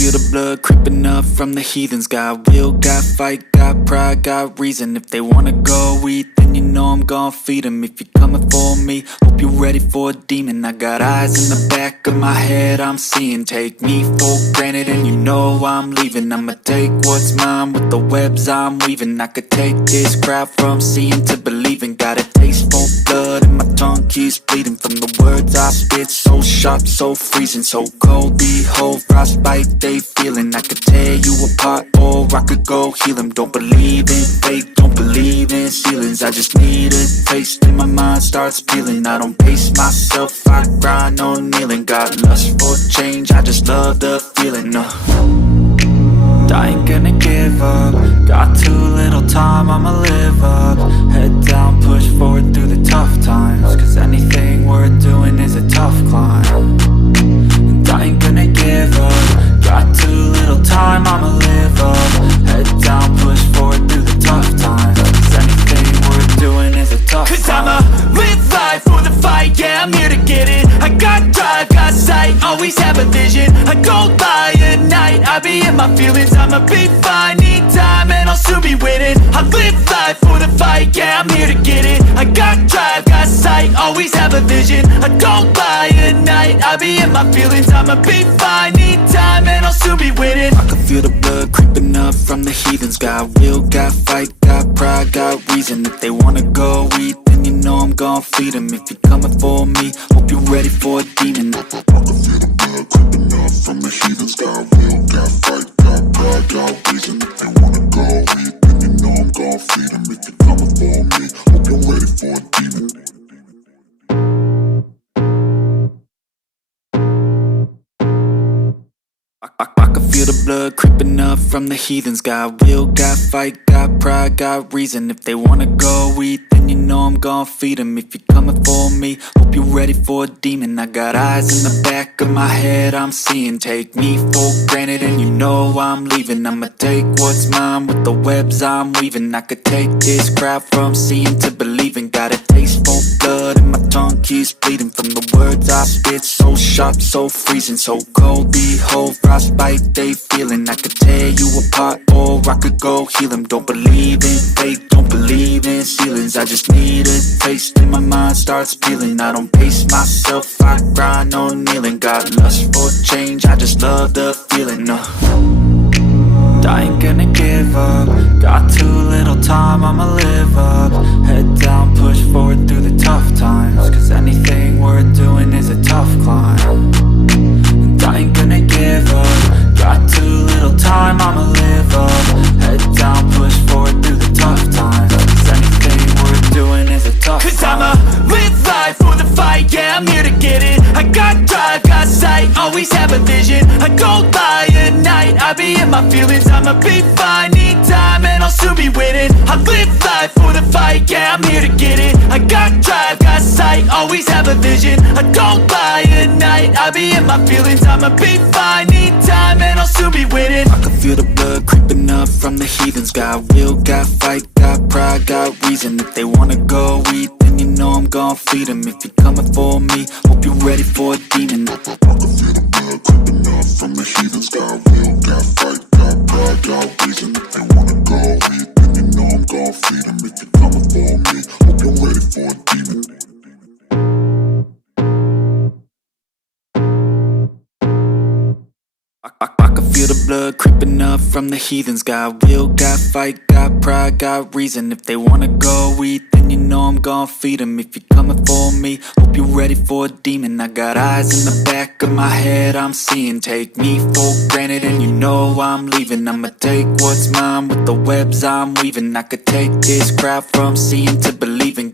feel the blood creeping up from the heathens. Got will, got fight, got pride, got reason. If they wanna go eat, then you know I'm gon' feed them. If you're coming for me, hope you're ready for a demon. I got eyes in the back of my head, I'm seeing. Take me for granted and you know I'm leaving. I'ma take what's mine with the webs I'm weaving. I could take this crowd from seeing to believing. Got a taste for blood and my tongue keeps bleeding from the words I spit. So sharp, so freezing, so cold. Behold, frostbite they feeling. I could tear you apart or I could go heal them. Don't believe in fate, don't believe in ceilings. I just need a taste and my mind starts peeling. I don't pace myself, I grind on kneeling. Got lust for change, I just love the feeling. I ain't gonna give up. Got too little time, I'ma live up. Head down, push forward through the tough times. Cause anything worth doing is a tough climb. And I ain't gonna give up. Got too little time, I'ma live up. Head down, push forward through the tough times. Cause anything worth doing is a tough climb. Cause I'ma live life for the fight, yeah, I'm here to get it. I got drive, got sight, always have a vision. I go by at night, I be in my feelings. I'ma be fine, need time and I'll soon be winning. I live life for the fight, yeah, I'm here to get it. I got drive, got sight, always have a vision. I go by at night, I be in my feelings. I'ma be fine, need time and I'll soon be winning. I can feel the blood creeping up from the heathens. Got will, got fight, got pride, got reason. If they wanna go eat, then you know I'm gon' feed them. If you're coming for me, hope you're ready for a demon. I can feel the blood creeping up from the heathens. Got will, got fight, got pride, got reason. If they wanna go eat, then you know I'm gon' feed them. If you're coming for me, hope you're ready for a demon. I can feel the blood creeping up from the heathens. Got will, got fight, got pride, got reason. If they wanna go eat, then you know I'm gon' feed them. If you're coming for me, hope you're ready for a demon. I got eyes in the back of my head, I'm seeing. Take me for granted and you know I'm leaving. I'ma take what's mine with the webs I'm weaving. I could take this crowd from seeing to believing. Got a taste for blood and my tongue keeps bleeding from the words I spit. So sharp, so freezing, so cold. Behold, frostbite they feeling. I could tear you apart or I could go heal them. Don't believe in fate, don't believe in ceilings. I just need a taste and my mind starts peeling. I don't pace myself, I grind on kneeling. Got lust for change, I just love the feeling. I ain't gonna give up. Got too little time, I'ma live up. Head down, push forward through the tough times. Cause anything worth doing is a tough climb. And I ain't gonna give up. Got too little time, I'ma live up. Head down, push forward through the tough times. Cause anything worth doing is a tough climb. Cause I'ma live life for the fight, yeah, I'm here to get it. I got drive, got sight, always have a vision. I go by at night, I be in my feelings. I'ma be fine, need time and I'll soon be winning. I live life for the fight, yeah, I'm here to get it. I got drive, got sight, always have a vision. I go by at night, I be in my feelings. I'ma be fine, need time and I'll soon be winning. I can feel the blood creeping up from the heathens. Got will, got fight, got pride, got reason. If they wanna go eat, then you know I'm gon' feed them. If you're coming for me, hope you're ready for a demon. I can feel the blood creeping up from the heathens. Got will, got fight, got pride, got reason. If they wanna go eat, then you know I'm gon' feed them. If you're coming for me, hope you're ready for a demon. I can feel the blood creeping up from the heathens. Got will, got fight, got pride, got reason. If they wanna go eat, then you know I'm gon' feed them. If you're coming for me, hope you're ready for a demon. I got eyes in the back of my head, I'm seeing. Take me for granted and you know I'm leaving. I'ma take what's mine with the webs I'm weaving. I could take this crowd from seeing to believing.